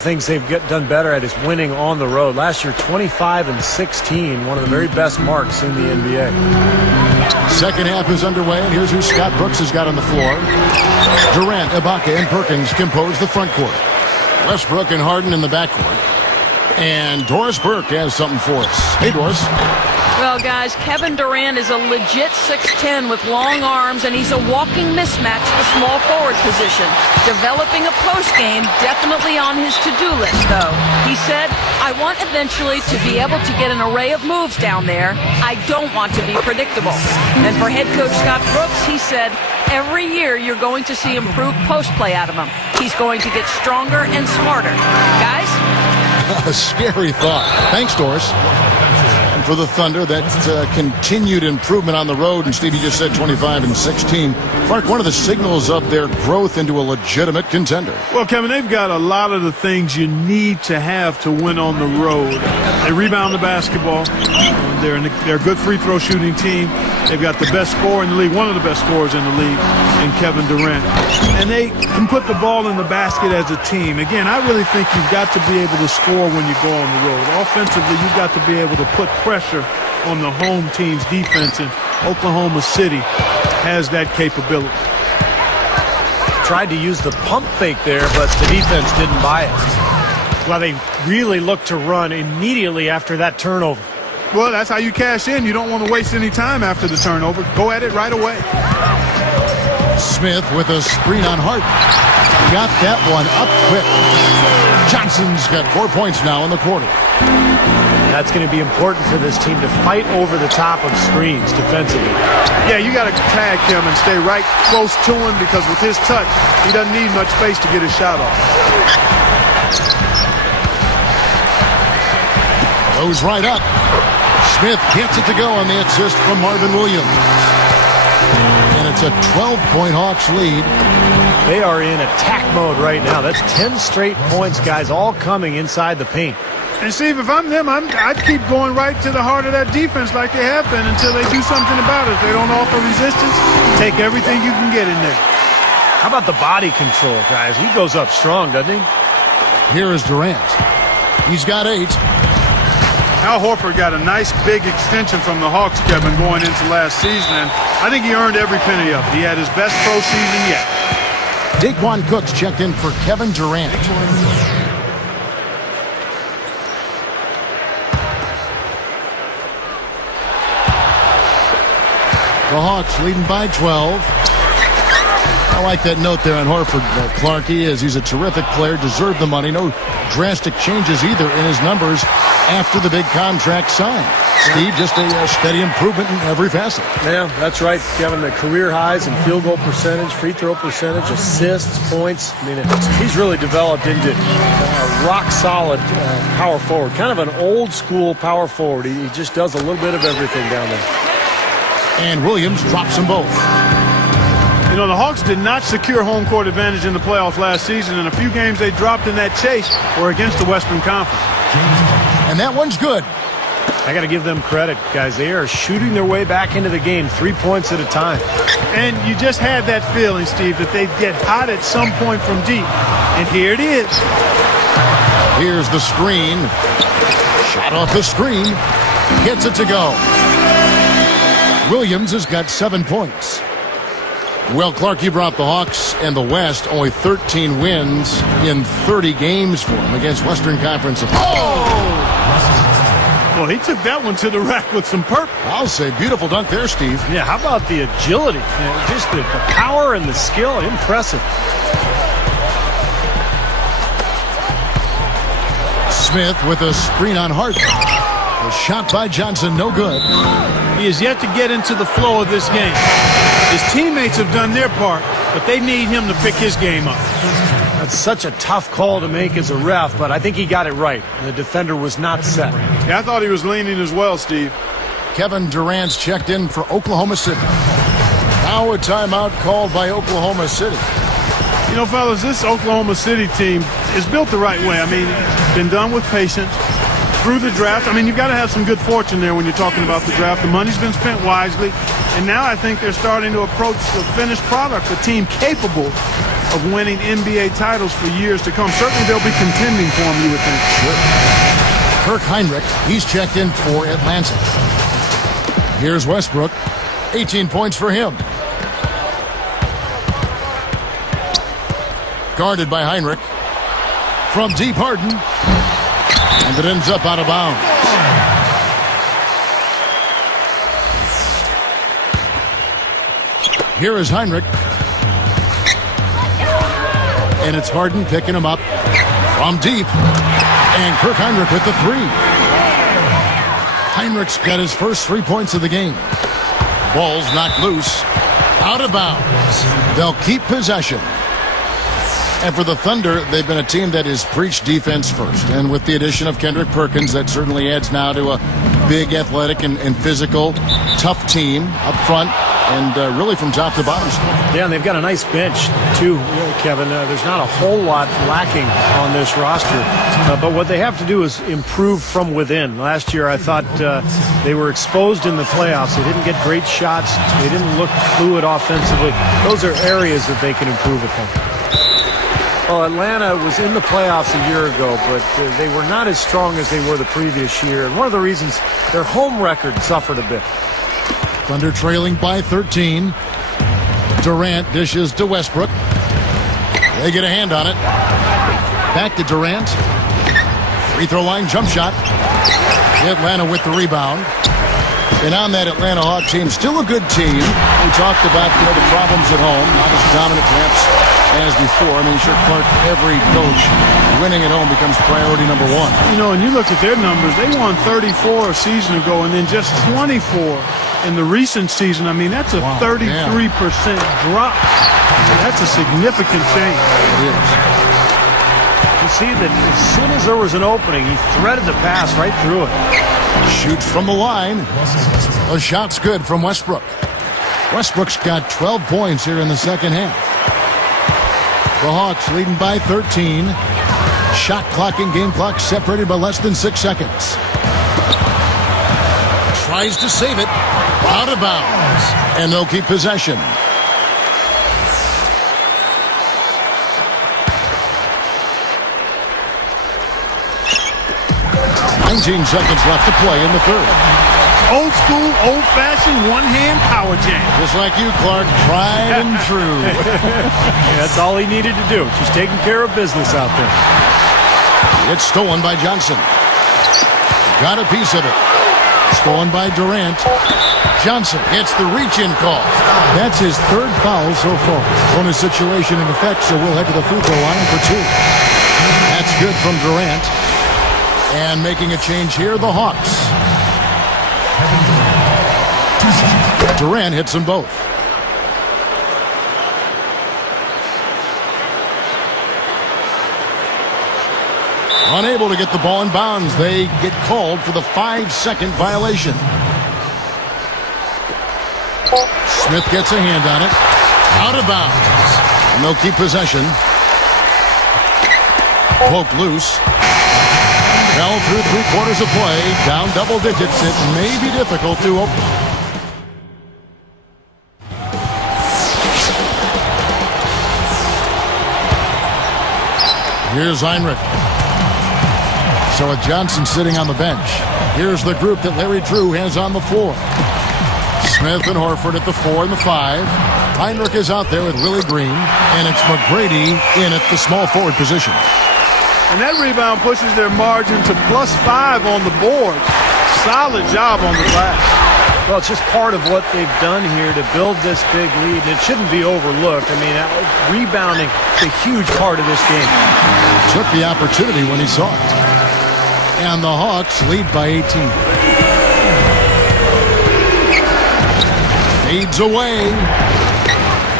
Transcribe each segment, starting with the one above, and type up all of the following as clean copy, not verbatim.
Things they've done better at is winning on the road. Last year, 25-16, one of the very best marks in the NBA. Second half is underway, and here's who Scott Brooks has got on the floor. Durant, Ibaka, and Perkins compose the front court. Westbrook and Harden in the backcourt. And Doris Burke has something for us. Hey, Doris. Well, guys, Kevin Durant is a legit 6'10" with long arms, and he's a walking mismatch at the small forward position. Developing a post game, definitely on his to-do list, though. He said, I want eventually to be able to get an array of moves down there. I don't want to be predictable. And for head coach Scott Brooks, he said, every year you're going to see improved post play out of him. He's going to get stronger and smarter. Guys? A scary thought. Thanks, Doris. And for the Thunder, that continued improvement on the road, and Stevie just said 25-16. Clark, one of the signals of their growth into a legitimate contender. Well, Kevin, they've got a lot of the things you need to have to win on the road. They rebound the basketball. They're a good free throw shooting team. They've got the best scorer in the league, one of the best scorers in the league, in Kevin Durant. And they can put the ball in the basket as a team. Again, I really think you've got to be able to score when you go on the road. Offensively, you've got to be able to put pressure on the home team's defense, and Oklahoma City has that capability. Tried to use the pump fake there, but the defense didn't buy it. Well, they really looked to run immediately after that turnover. Well, that's how you cash in. You don't want to waste any time after the turnover. Go at it right away. Smith with a screen on Harden. Got that one up quick. Johnson's got 4 points now in the quarter. That's going to be important for this team to fight over the top of screens defensively. Yeah, you got to tag him and stay right close to him, because with his touch, he doesn't need much space to get his shot off. Goes right up. Smith gets it to go on the assist from Marvin Williams. And it's a 12-point Hawks lead. They are in attack mode right now. That's 10 straight points, guys, all coming inside the paint. And Steve, if I'm them, I'd keep going right to the heart of that defense like they have been until they do something about it. If they don't offer resistance, take everything you can get in there. How about the body control, guys? He goes up strong, doesn't he? Here is Durant. He's got 8. Al Horford got a nice big extension from the Hawks, Kevin, going into last season, and I think he earned every penny of it. He had his best pro season yet. Daquan Cooks checked in for Kevin Durant. The Hawks leading by 12. I like that note there on Horford. Clarkie, as he's a terrific player, deserved the money. No drastic changes either in his numbers after the big contract signed. Steve, just a steady improvement in every facet. Yeah, that's right, Kevin. The career highs in field goal percentage, free throw percentage, assists, points. I mean, he's really developed into a rock-solid power forward. Kind of an old-school power forward. He just does a little bit of everything down there. And Williams drops them both. You know, the Hawks did not secure home court advantage in the playoffs last season, and a few games they dropped in that chase were against the Western Conference. And that one's good. I got to give them credit, guys. They are shooting their way back into the game 3 points at a time. And you just had that feeling, Steve, that they'd get hot at some point from deep. And here it is. Here's the screen. Shot off the screen. Gets it to go. Williams has got 7 points. Well, Clark, you brought the Hawks and the West only 13 wins in 30 games for them against Western Conference. Well, he took that one to the rack with some purpose. I'll say beautiful dunk there, Steve. Yeah, how about the agility? Just the power and the skill. Impressive. Smith with a screen on Harden. A shot by Johnson, no good. He is yet to get into the flow of this game. His teammates have done their part, but they need him to pick his game up. That's such a tough call to make as a ref, but I think he got it right. The defender was not set. Yeah, I thought he was leaning as well, Steve. Kevin Durant's checked in for Oklahoma City. Now a timeout called by Oklahoma City. You know, fellas, this Oklahoma City team is built the right way. I mean, it's been done with patience. Through the draft, I mean, you've got to have some good fortune there when you're talking about the draft. The money's been spent wisely, and now I think they're starting to approach the finished product, a team capable of winning NBA titles for years to come. Certainly they'll be contending for him, you would think. Kirk Heinrich, he's checked in for Atlanta. Here's Westbrook, 18 points for him. Guarded by Heinrich. From deep, Harden. And it ends up out of bounds. Here is Heinrich. And it's Harden picking him up from deep. And Kirk Heinrich with the three. Heinrich's got his first 3 points of the game. Ball's knocked loose. Out of bounds. They'll keep possession. And for the Thunder, they've been a team that has preached defense first. And with the addition of Kendrick Perkins, that certainly adds now to a big, athletic, and physical, tough team up front. And really from top to bottom. Yeah, and they've got a nice bench, too, Kevin. There's not a whole lot lacking on this roster. But what they have to do is improve from within. Last year, I thought they were exposed in the playoffs. They didn't get great shots. They didn't look fluid offensively. Those are areas that they can improve upon. Well, Atlanta was in the playoffs a year ago, but they were not as strong as they were the previous year. And one of the reasons their home record suffered a bit. Thunder trailing by 13. Durant dishes to Westbrook. They get a hand on it. Back to Durant. Free throw line jump shot. Atlanta with the rebound. And on that Atlanta Hawk team, still a good team. We talked about the problems at home, not as dominant perhaps as before. I mean, sure, Clark, every coach, winning at home becomes priority number one. You know, and you look at their numbers, they won 34 a season ago and then just 24 in the recent season. I mean, that's a 33% drop. That's a significant change. It is. You see that as soon as there was an opening, he threaded the pass right through it. Shoots from the line. A shot's good from Westbrook. Westbrook's got 12 points here in the second half. The Hawks leading by 13. Shot clock and game clock separated by less than 6 seconds. Tries to save it. Out of bounds. And they'll keep possession. 19 seconds left to play in the third. Old school, old-fashioned, one-hand power jam. Just like you, Clark, tried and true. That's all he needed to do. Just taking care of business out there. It's stolen by Johnson. Got a piece of it. Stolen by Durant. Johnson gets the reach-in call. That's his third foul so far. Bonus situation in effect, so we'll head to the free throw line for 2. That's good from Durant. And making a change here, the Hawks. Durant hits them both. Unable to get the ball in bounds. They get called for the 5-second violation. Smith gets a hand on it. Out of bounds. And they'll keep possession. Poke loose. Fell through 3/4 of play. Down double digits. It may be difficult to open. Here's Heinrich. So with Johnson sitting on the bench, here's the group that Larry Drew has on the floor. Smith and Horford at the 4 and the 5. Heinrich is out there with Willie Green, and it's McGrady in at the small forward position. And that rebound pushes their margin to +5 on the board. Solid job on the glass. Well, it's just part of what they've done here to build this big lead. It shouldn't be overlooked. I mean, rebounding is a huge part of this game. Took the opportunity when he saw it. And the Hawks lead by 18. Fades away.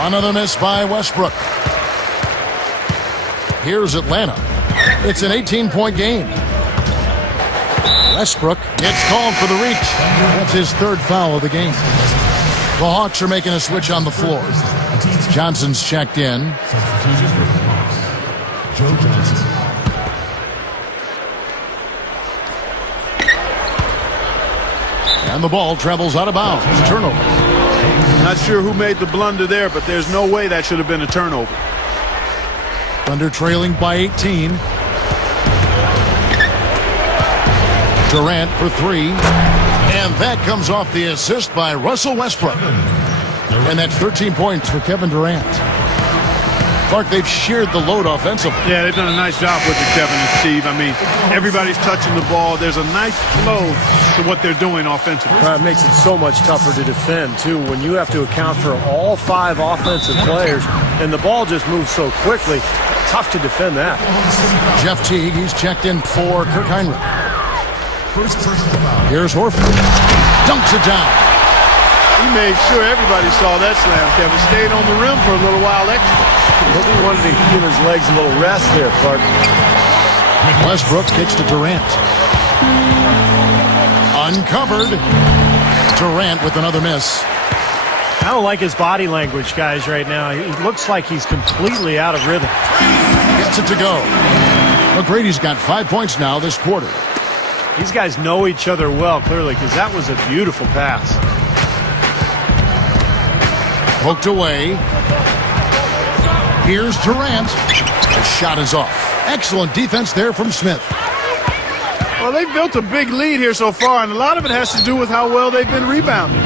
Another miss by Westbrook. Here's Atlanta. It's an 18-point game. Westbrook gets called for the reach. That's his third foul of the game. The Hawks are making a switch on the floor. Johnson's checked in. Joe Johnson. And the ball travels out of bounds. Turnover. Not sure who made the blunder there, but there's no way that should have been a turnover. Thunder trailing by 18. Durant for three. And that comes off the assist by Russell Westbrook. And that's 13 points for Kevin Durant. Clark, they've shared the load offensively. Yeah, they've done a nice job with it, Kevin and Steve. I mean, everybody's touching the ball. There's a nice flow to what they're doing offensively. It makes it so much tougher to defend, too, when you have to account for all 5 offensive players, and the ball just moves so quickly. Tough to defend that. Jeff Teague, he's checked in for Kirk Heinrich. Here's Horford. Dunks it down. He made sure everybody saw that slam, Kevin. Stayed on the rim for a little while extra. Maybe wanted to give his legs a little rest there, Clark. Westbrook kicks to Durant. Uncovered. Durant with another miss. I don't like his body language, guys, right now. He looks like he's completely out of rhythm. Gets it to go. McGrady's got 5 points now this quarter. These guys know each other well, clearly, because that was a beautiful pass. Poked away. Here's Durant. The shot is off. Excellent defense there from Smith. Well, they've built a big lead here so far, and a lot of it has to do with how well they've been rebounding.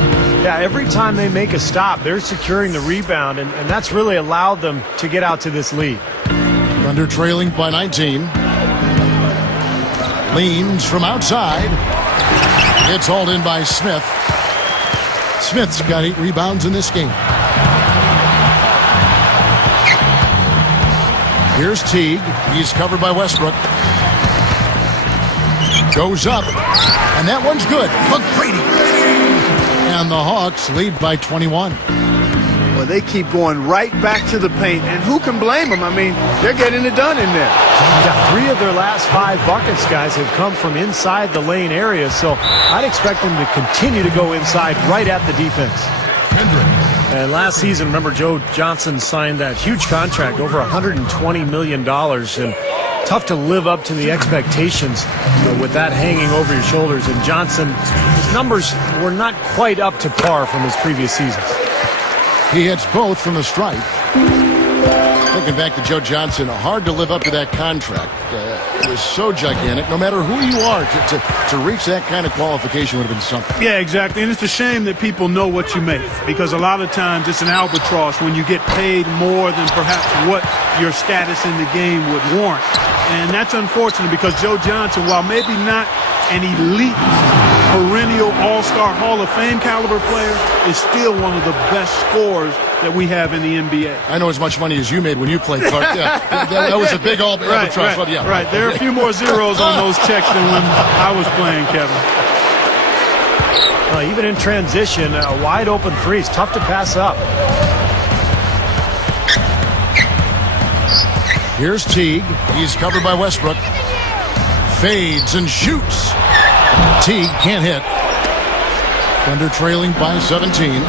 Yeah, every time they make a stop, they're securing the rebound, and that's really allowed them to get out to this lead. Thunder trailing by 19. Leans from outside. It's hauled in by Smith. Smith's got 8 rebounds in this game. Here's Teague. He's covered by Westbrook. Goes up. And that one's good. McGrady. And the Hawks lead by 21. Well, they keep going right back to the paint, and who can blame them? I mean, they're getting it done in there. Yeah, 3 of their last 5 buckets, guys, have come from inside the lane area, so I'd expect them to continue to go inside right at the defense. And last season, remember, Joe Johnson signed that huge contract, over $120 million, and tough to live up to the expectations with that hanging over your shoulders. And Johnson, his numbers were not quite up to par from his previous seasons. He hits both from the stripe. Looking back to Joe Johnson, hard to live up to that contract. It was so gigantic. No matter who you are, to reach that kind of qualification would have been something. Yeah, exactly. And it's a shame that people know what you make, because a lot of times it's an albatross when you get paid more than perhaps what your status in the game would warrant. And that's unfortunate, because Joe Johnson, while maybe not an elite, perennial all-star Hall of Fame caliber player, is still one of the best scorers that we have in the NBA. I know as much money as you made when you played, Clark. Yeah, that was a big albatross. Right. Yeah. Right. There are a few more zeros on those checks than when I was playing, Kevin. Even in transition, a wide open 3 is tough to pass up. Here's Teague. He's covered by Westbrook. Fades and shoots. Teague can't hit. Thunder trailing by 17.